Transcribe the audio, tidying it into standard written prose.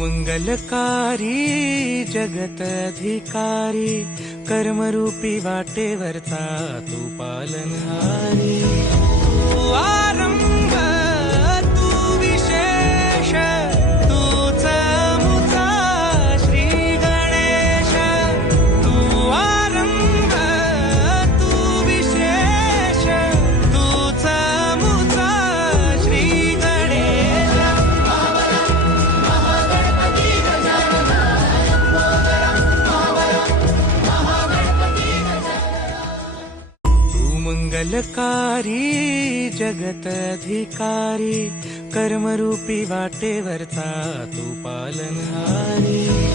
मंगलकारी जगत अधिकारी, कर्मरूपी वाटेवरचा तू पालनहारी। तू आरंभ तू विशेष, तूच मुचा श्री गणेश। तू आरंभ तू विशेष, तूच मुचा श्री गणेश। तू मंगलकारी जगत अधिकारी, कर्मरूपी वाटेवरचा तू पालनहारी।